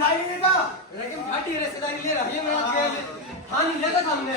दिखाई नहीं देता। लेकिन घाटी रिश्तेदारी ले रही है मैं आज के हाँ नहीं लेता सामने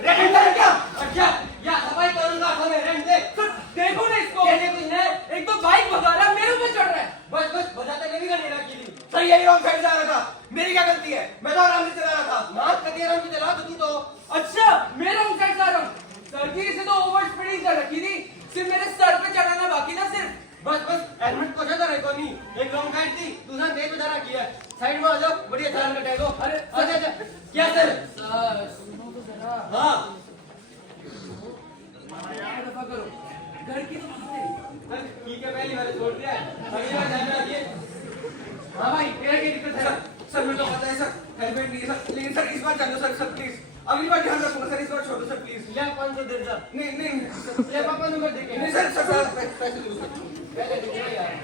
रेंट है क्या? अच्छा या सफाई करूंगा हमें रेंट दे देखो ना इसको, कहने कुछ है एक तो बाइक भगा रहा है, मेरे ऊपर चढ़ रहा है। बस बस बजाते नहीं करने लगी थी सर यही रॉन्ग साइड जा रहा था, मेरी क्या गलती है? मैं तो आराम से चला रहा था। माफ कर दिया राम की चला तू तो अच्छा मैं रॉन्ग साइड जा रहा हूँ। सर जी इसे तो ओवर स्पीडिंग कर रखी थी, सिर्फ मेरे सर पे चढ़ाना बाकी था सिर्फ। बस बस हेलमेट को जगह रखो नहीं एक लॉन्ग साइड थी दूसरा देख उधर किया साइड में आ जाओ बढ़िया चालान कटेगो अरे अच्छा अच्छा क्या सर सुनो तो जरा, हाँ दफा करो, घर की तो बात है। ठीक है पहली बार छोड़ दिया अगली बार ध्यान रखिए हाँ भाई तेरा क्या दिक्कत है? सर मुझे तो पता है सर, हेलमेट नहीं है सर, लेकिन सर इस बार जान दो सर प्लीज, अगली बार ध्यान रखूंगा सर, इस बार छोड़ दो सर प्लीज। ले 500 दे दे नहीं नहीं ले पापा नंबर देखे नहीं सर पैसे दो सर। पहले दे यार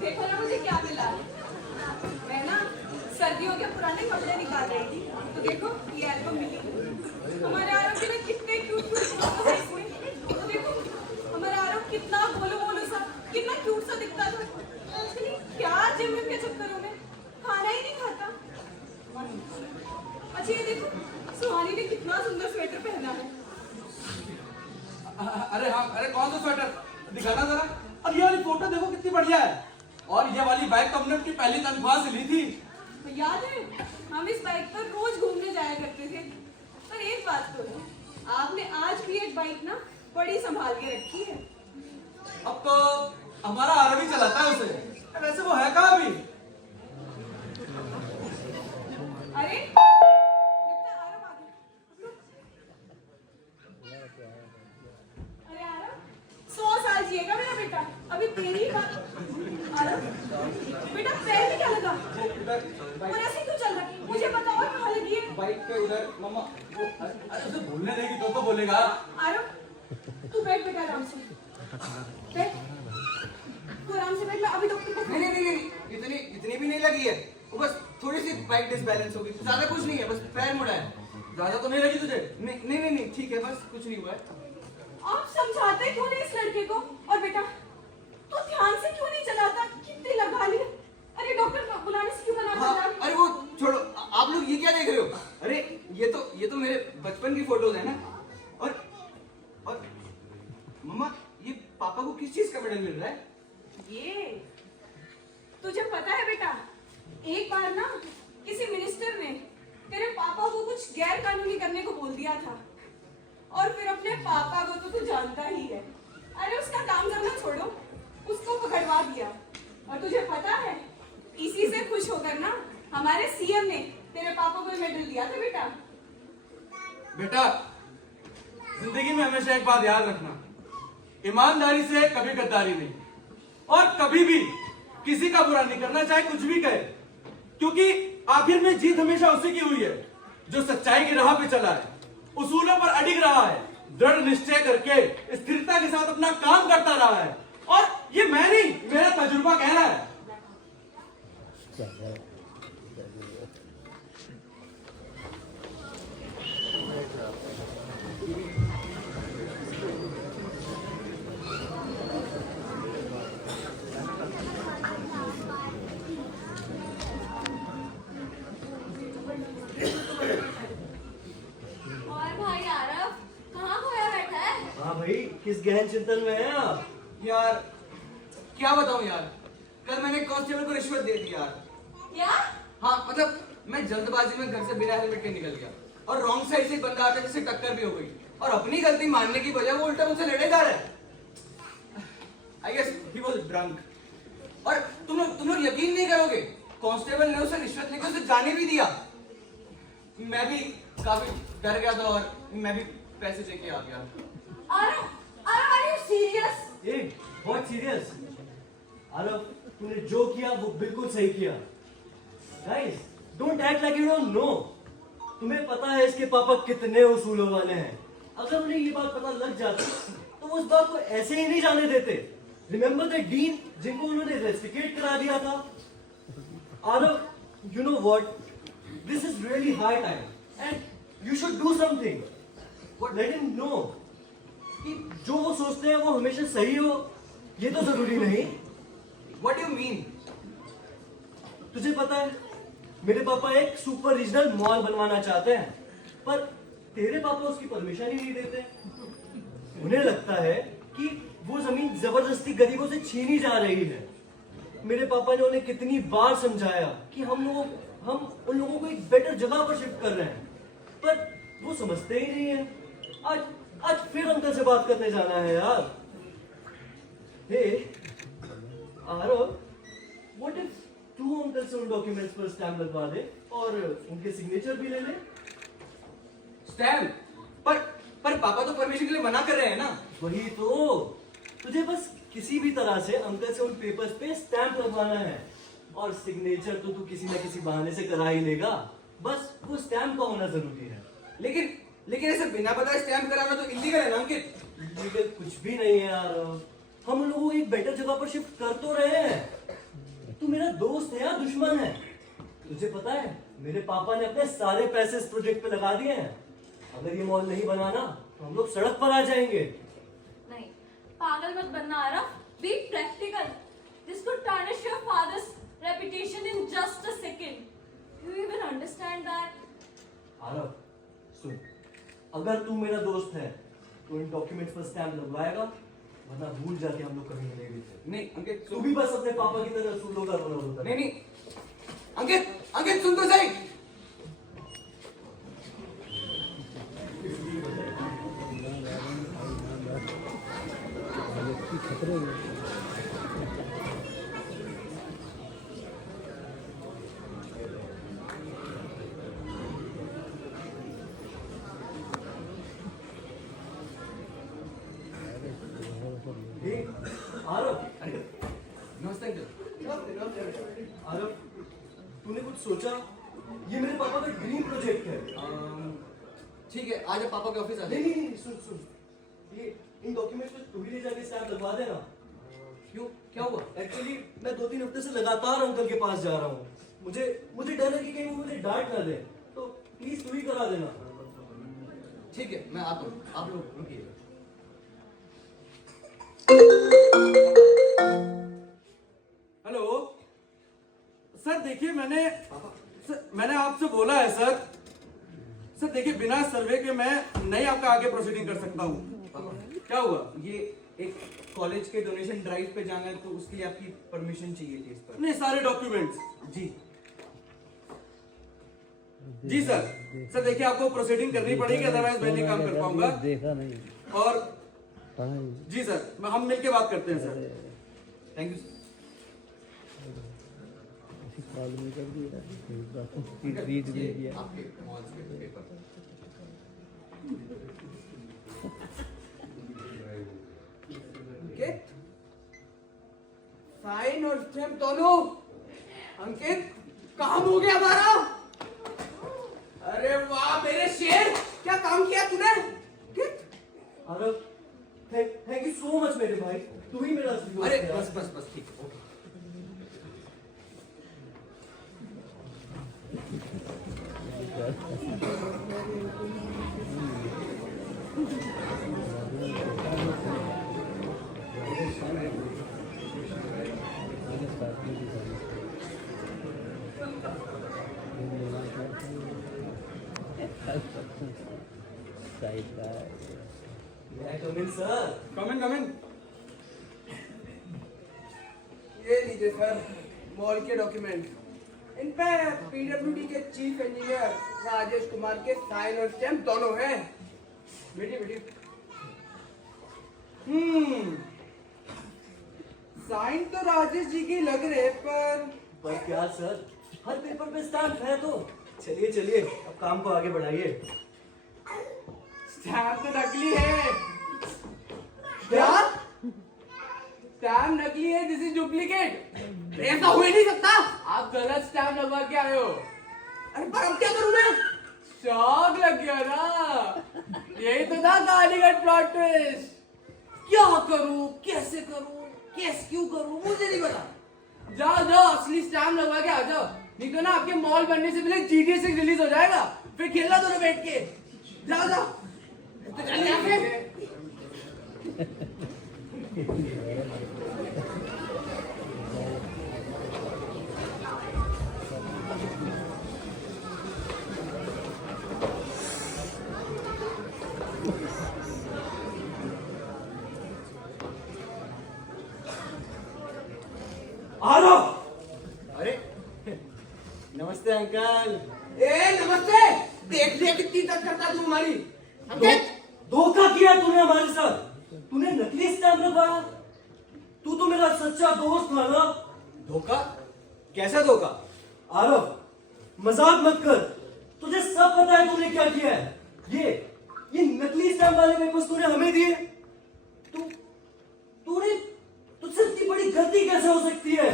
देखो ना मुझे क्या मिला। मैं ना सर्दियों के पुराने कपड़े निकाल रही थी तो देखो ये एल्बम मिली। हमारे आरव के लिए कितने क्यूट क्यूट फोटो है इसमें। तो देखो हमारा आरव कितना गोलू गोलू सा, कितना क्यूट सा दिखता था। एक्चुअली क्या जिम के चक्करों में खाना ही नहीं खाता। अच्छा ये देखो सुहानी ने कितना सुंदर स्वेटर पहना है। अरे हाँ, अरे कौन सा स्वेटर दिखाना जरा। अब ये वाली फोटो देखो कितनी बढ़िया है, और ये वाली बाइक तो हमने अपनी पहली तनख्वाह से ली थी। तो याद है हम इस बाइक पर रोज घूमने जाया करते थे। पर एक बात तो है, आपने आज भी एक बाइक ना बड़ी संभाल के रखी है। अब तो हमारा आरवी चलाता है उसे, वैसे वो है कहाँ अभी? अरे लगता है आरव आ गया। अरे आरव 100 साल जिएगा मेरा बेटा। अभी तेरी बात आरव बेटा पैर में क्या लगा और ऐसे क्यों चल रहा है? मुझे बताओ और कहाँ लगी है? बाइक पे उधर मम्मा अरे उसे बोलने देगी तो बोलेगा। आरव तू बैठ बेटा आराम से बैठ, तू आराम से बैठ। मैं अभी डॉक्टर को नहीं इतनी इतनी भी नहीं लगी है, वो बस थोड़ी सी बाइक डिसबैलेंस हो गई, ज्यादा कुछ नहीं है, बस पैर मुड़ा है। ज्यादा तो नहीं लगी तुझे? नहीं ठीक है, बस कुछ नहीं हुआ है। आप समझाते क्यों नहीं इस लड़के को? और बेटा तू ध्यान से क्यों नहीं चलाता? कितनी लगा ली। अरे डॉक्टर बुलाने से क्यों मना कर रहा है? अरे वो छोड़ो, आप लोग ये क्या देख रहे हो? अरे ये तो मेरे बचपन की फोटोज है ना। और मम्मा ये पापा को किस चीज का मेडल मिल रहा है? ये तुझे पता है बेटा, एक बार ना किसी मिनिस्टर ने तेरे पापा को कुछ गैर कानूनी करने को बोल दिया था, और फिर अपने पापा को तो तू जानता ही है। अरे उसका काम करना छोड़ो, उसको पकड़वा दिया। और तुझे पता है इसी से खुश होकर ना हमारे सीएम ने तेरे पापा को मेडल दिया था बेटा। बेटा जिंदगी में हमेशा एक बात याद रखना, ईमानदारी से कभी गद्दारी नहीं, और कभी भी किसी का बुरा नहीं करना, चाहे कुछ भी कहे, क्योंकि आखिर में जीत हमेशा उसी की हुई है जो सच्चाई की राह पे चला है, उसूलों पर अडिग रहा है, दृढ़ निश्चय करके स्थिरता के साथ अपना काम करता रहा है। और ये मैं नहीं, मेरा तजुर्बा कह रहा है। किस गहन चिंतन में है आप? यार क्या बताऊं यार, कल मैंने कांस्टेबल को रिश्वत दे दी यार। क्या? हाँ मतलब मैं जल्दबाजी में घर से बिना हेलमेट के निकल गया, और रॉन्ग साइड से एक बंदा आता जिससे टक्कर भी हो गई, और अपनी गलती मानने की वजह वो उल्टा मुझसे लड़े जा रहा है। I guess he was drunk. और तुम लोग यकीन नहीं करोगे, कांस्टेबल ने उसे रिश्वत लेकर उसे जाने भी दिया। मैं भी काफी डर गया था और मैं भी पैसे लेके आ गया। Aarav, Aarav, are you serious? ए, बहुत सीरियस। आरव, तूने जो किया वो बिल्कुल सही किया। Guys, don't act like you don't know. तुम्हें पता है इसके पापा कितने उसूलों वाले हैं। अगर उन्हें ये बात पता लग जाती तो वो उस बात को ऐसे ही नहीं जाने देते। रिमेंबर द डीन जिनको उन्होंने रेस्टिकेट करा दिया था। Aarav, you know what, this is really high time and you should do something. Let him know कि जो वो सोचते हैं वो हमेशा सही हो, ये तो जरूरी नहीं। What do you mean? तुझे पता है मेरे पापा एक सुपर रीजनल मॉल बनवाना चाहते हैं, पर तेरे पापा उसकी परमिशन ही नहीं देते। उन्हें लगता है कि वो जमीन जबरदस्ती गरीबों से छीनी जा रही है। मेरे पापा ने उन्हें कितनी बार समझाया कि हम उन लोगों को एक बेटर जगह पर शिफ्ट कर रहे हैं, पर वो समझते ही नहीं है। आज फिर अंकल से बात करने जाना है यार। हे आरव, व्हाट इफ तू अंकल से उन डॉक्यूमेंट्स पर स्टैम्प लगवा दे और उनके सिग्नेचर भी ले ले? स्टैम्प? पर पापा तो परमिशन के लिए मना कर रहे हैं ना। वही तो, तुझे बस किसी भी तरह से अंकल से उन पेपर्स पे स्टैम्प लगवाना है और सिग्नेचर तो तू किसी ना किसी बहाने से करा ही लेगा। बस वो स्टैम्प का होना जरूरी है। लेकिन ऐसे बिना बताए स्टैम्प कराना तो इलीगल है ना अंकित। लीगल कुछ भी नहीं है यार। हम उन लोगों को एक बेटर जगह पर शिफ्ट कर तो रहे हैं। तू मेरा दोस्त है या दुश्मन है? तुझे पता है मेरे पापा ने अपने सारे पैसे इस प्रोजेक्ट पे लगा दिए हैं। अगर ये मॉल नहीं बनाना तो हम लोग सड़क पर आ जाएंगे। नहीं, पागल मत बनना Aarav. Be practical. This could tarnish your father's reputation in just a second. You even understand that? Aarav, सुन, अगर तू मेरा दोस्त है तो इन डॉक्यूमेंट्स पर स्टैम्प लगवाएगा, वरना भूल जाके हम लोग कभी मिलेंगे। नहीं अंकित तू भी बस अपने पापा की तरह सुन लोगा रोना। नहीं अंकित सुन तो सही। आरव, नमस्ते अंकिल। आरव, तूने कुछ सोचा? ये मेरे पापा का ड्रीम प्रोजेक्ट है। ठीक है, आज आप पापा के ऑफिस आ नहीं जाइए। नहीं नहीं, सुन, ये इन डॉक्यूमेंट्स पे तू ही ले जाके स्टैम्प लगवा देना। क्यों, क्या हुआ? एक्चुअली मैं 2-3 हफ्ते से लगातार अंकल के पास जा रहा हूँ। मुझे डर है कि कहीं वो मुझे डांट ना दे, तो प्लीज तू ही करा देना। ठीक है, मैं आता हूँ, आप लोग रुकिए। हेलो सर, देखिए मैंने आपसे बोला है सर देखिए, बिना सर्वे के मैं नहीं आपका आगे प्रोसीडिंग कर सकता हूँ। क्या हुआ? ये एक कॉलेज के डोनेशन ड्राइव पे जाना है तो उसके लिए आपकी परमिशन चाहिए थी इस पर। नहीं, सारे डॉक्यूमेंट्स। जी सर देखिए, आपको प्रोसीडिंग करनी पड़ेगी, अदरवाइज मैं नहीं काम कर पाऊंगा। देखा नहीं। और जी सर, हम मिलके बात करते हैं sir. Thank you sir. Call में कर दिया, रीड भी किया। आपके मॉल्स के पेपर। अंकित, साइन और स्टैम्प दोनों। अंकित, काम हो गया हमारा। अरे वाह मेरे शेर, क्या काम किया तूने? Ankit, Aarav, thank you so much मेरे भाई, तू ही मेरा असली दोस्त अरे है। बस ठीक है, ओके। Come in, sir. कम इन। ये लीजिए सर, मॉल के डॉक्यूमेंट। इन पे पीडब्ल्यूडी के चीफ इंजीनियर राजेश कुमार के साइन और स्टैम्प दोनों हैं। बैठिए। साइन तो राजेश जी की लग रहे, पर क्या सर, हर पेपर पे स्टैम्प है तो चलिए चलिए, अब काम को आगे बढ़ाइए। स्टैम्प तो नकली है। क्या? स्टैम्प नकली है, दिस इज डुप्लीकेट। ऐसा हो ही नहीं सकता। आप गलत स्टैम्प लगवा के आए हो। अरे पर अब क्या करूं मैं? शौक लग गया ना। यही तो था कहानी का प्लॉट ट्विस्ट। क्या करूं, कैसे करूं, क्यों करूं, मुझे नहीं पता। जाओ जाओ, असली स्टैम्प लगवा के आ जाओ, नहीं तो ना आपके मॉल बनने से पहले GTA 6 रिलीज हो जाएगा, फिर खेलना दोनों बैठ के। जाओ जाओ। तो चल यहाँ पे। आरव! अरे नमस्ते अंकल। ए नमस्ते। देख लिया कितनी इज्जत करता है तू हमारी। धोखा किया तूने हमारे साथ। तूने नकली स्टैम्प लगवाया। तू तो मेरा सच्चा दोस्त था ना। धोखा? कैसा धोखा? आरव, मजाक मत कर। तुझे सब पता है तूने क्या किया है। ये नकली स्टैम्प वाले पेपर्स तूने हमें दिए। तूने तुझसे इतनी बड़ी गलती कैसे हो सकती है?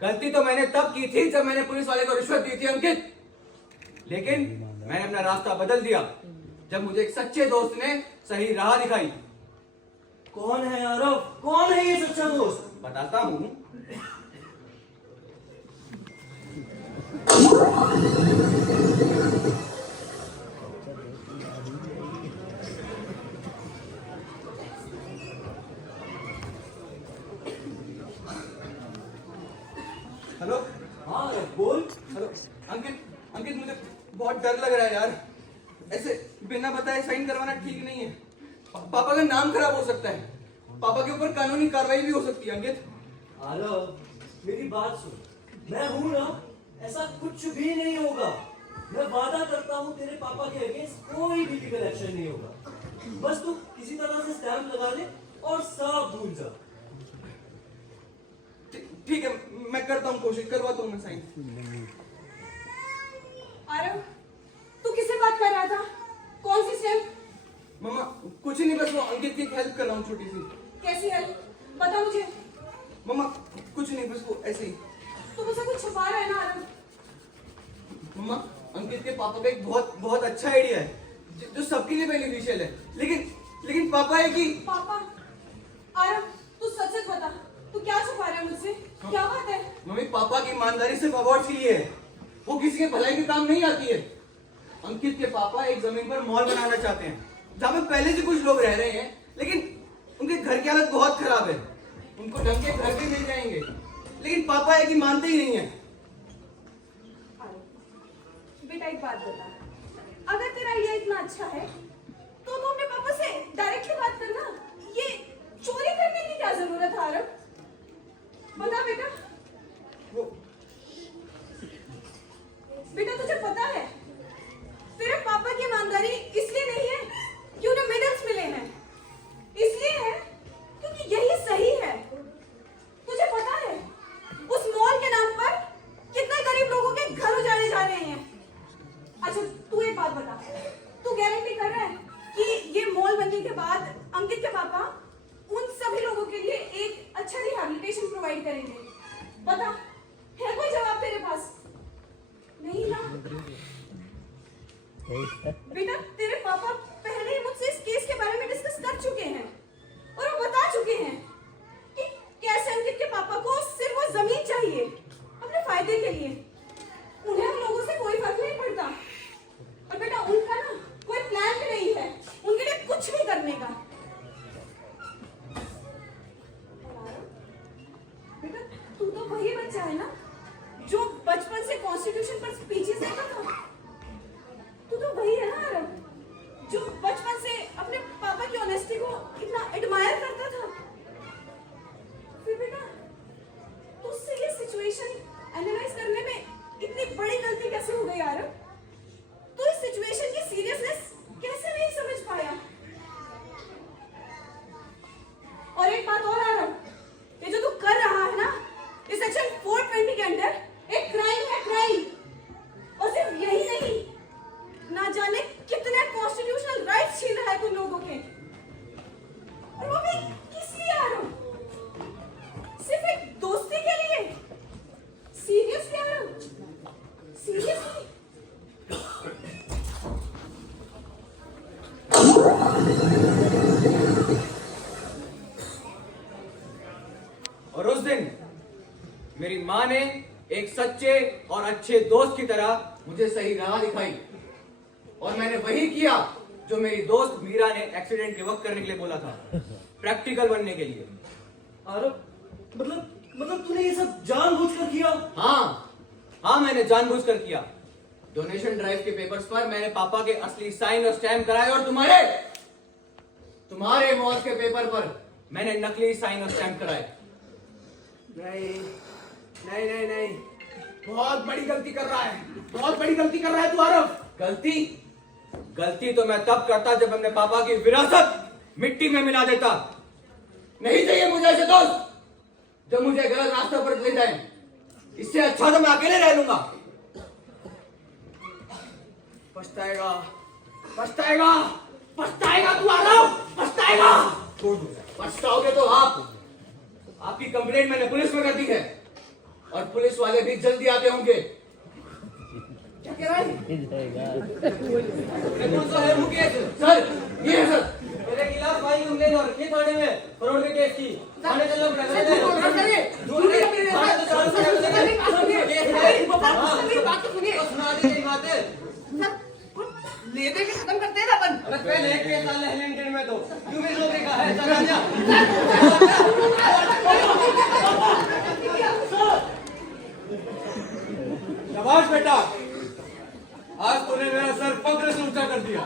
गलती तो मैंने तब की थी जब मैंने पुलिस वाले को रिश्वत दी थी अंकित। लेकिन मैंने अपना रास्ता बदल दिया जब मुझे एक सच्चे दोस्त ने सही राह दिखाई। कौन है आरव? कौन है ये सच्चा दोस्त? बताता हूं। हेलो। हाँ बोल। हेलो अंकित मुझे बहुत डर लग रहा है यार। ऐसे बिना बताए साइन करवाना ठीक नहीं है। पापा का नाम खराब हो सकता है। पापा के ऊपर कानूनी कार्रवाई भी हो सकती है अंकित। आरव, मेरी बात सुन। मैं हूं ना, ऐसा कुछ भी नहीं होगा। मैं वादा करता हूं तेरे पापा के अगेंस्ट कोई भी लीगल एक्शन नहीं होगा। बस तू किसी तरह से स्टैम्प लगा ले और सब भूल जा। ठीक है, मैं करता हूँ कोशिश, करवाता हूँ मैं साइन। आरव, तू किससे बात कर रहा था? कौन सी स्टैम्प? मम्मा कुछ नहीं, बस वो अंकित की हेल्प कर रहा हूँ छोटी सी। कैसी हेल्प? बता मुझे। मम्मा कुछ नहीं, बस वो ऐसे ही। तू मुझसे कुछ छुपा रहा है ना आरव? मम्मा अंकित के पापा का एक बहुत अच्छा आइडिया है जो सबके लिए बेनिफिशियल है। लेकिन पापा है कि पापा? आरव, तू सच सच बता, तू क्या छुपा रहा है मुझसे? क्या बात है? मम्मी पापा की ईमानदारी सिर्फ अवार्ड के लिए है, वो किसी के भलाई के काम नहीं आती है। अंकित के पापा एक जमीन पर मॉल बनाना चाहते हैं जहाँ पे पहले से कुछ लोग रह रहे हैं, लेकिन उनके घर की हालत बहुत खराब है। उनको ढंग के घर भी मिल जाएंगे, लेकिन पापा है कि मानते ही नहीं है। बेटा एक बात बता, अगर तेरा आइडिया इतना अच्छा है तो तू अपने पापा से डायरेक्टली बात करना। ये चोरी करने की क्या जरूरत है आरव? बता बेटा। बेटा तुझे पता है तेरे पापा की ईमानदारी इसलिए नहीं है कि उन्हें मेडल्स मिले हैं, इसलिए है क्योंकि यही सही है। तुझे पता है उस मॉल के नाम पर कितने गरीब लोगों के घर उजाड़े जा रहे हैं। अच्छा तू एक बात बता, तू गारंटी कर रहा है कि ये मॉल बनने के बाद अंकित के पापा उन सभी लोगों के लिए एक अच्छा रिहैबिलिटेशन प्रोवाइड करेंगे? बता, है कोई जवाब तेरे पास? नहीं ना? बेटा तेरे पापा पहले ही मुझसे इस केस के बारे में डिस्कस कर चुके हैं और वो बता चुके हैं कि कैसे अंकित के पापा को सिर्फ वो जमीन चाहिए अपने फायदे के लिए। उन्हें उन लोगों से कोई फर्क नहीं पड़ता। और बेटा उनका ना कोई प्लान भी नहीं है उनके लिए कुछ भी करने का। बेटा तू तो वही बच्चा है ना जो बचपन से कॉन्स्टिट्यूशन पर स्पीचेस देता था। तू तो वही है ना आरव जो बचपन से अपने पापा की ऑनेस्टी को इतना एडमायर करता था। फिर बेटा तुझसे ये सिचुएशन एनालाइज करने में इतनी बड़ी गलती कैसे हो गई आरव? तू इस सिचुएशन की सीरियसनेस कैसे नहीं समझ पाया? और एक बात और आरव, ये जो तू कर रहा है ना, इस सेक्शन 420 के अंदर एक क्राइम है, क्राइम। माँ ने एक सच्चे और अच्छे दोस्त की तरह मुझे सही राह दिखाई और मैंने वही किया जो मेरी दोस्त मीरा ने एक्सीडेंट के वक्त करने के लिए बोला था, प्रैक्टिकल बनने के लिए। आरव, मतलब तूने ये सब जानबूझकर किया? हाँ, मैंने जानबूझकर किया। डोनेशन ड्राइव के पेपर्स पर मैंने पापा के असली साइन और स्टैम्प कराए और तुम्हारे मौत के पेपर पर मैंने नकली साइन और स्टैम्प कराए। नहीं, बहुत बड़ी गलती कर रहा है, बहुत बड़ी गलती कर रहा है तू आरव। गलती तो मैं तब करता जब अपने पापा की विरासत मिट्टी में मिला देता। नहीं चाहिए मुझे ऐसे दोस्त जो मुझे गलत रास्ते पर ले जाए। इससे अच्छा तो मैं अकेले रह लूंगा। पछताएगा तू आरव, पछताएगा। पछताओगे तो आपकी कंप्लेंट मैंने पुलिस में कर दी है और पुलिस वाले भी जल्दी आते होंगे। क्या कह रहा है? कौन सा है मुकेश? सर, ये है सर। मेरे खिलाफ फाइल कंप्लेंट और रखी थाने में फरोड के केस की। थाने चलो बेटा, थाने चलो। सुना दी मेरी बातें। लेते के खत्म करते हैं ना अपन। अरे पहले एक केस डाल ले लिंक्डइन में तो क्यों मेरे नौकरी का है? चल आजा। शाबाश बेटा, आज तूने मेरा सर फख्र से ऊंचा कर दिया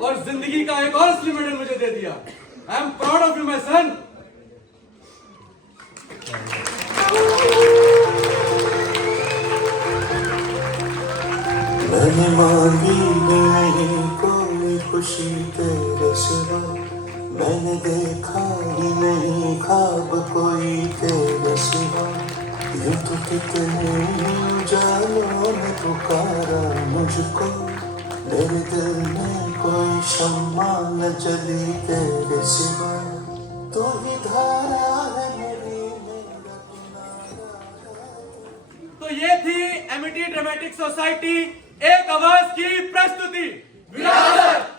और जिंदगी का एक और असली मेडल मुझे दे दिया। I am proud of you my son. मैंने मांगी नहीं कोई खुशी तेरे सिवा, मैंने देखा ही नहीं ख्वाब कोई तेरे सिवा। यूं तो कितने जालों में पुकारा मुझको, मेरे दिल में कोई शम्मा न जली तेरे सिवा। तू ही धारा है मेरी, मेरा किनारा है। तो ये थी एमिटी ड्रामेटिक सोसाइटी एक आवाज की प्रस्तुति। विरासत।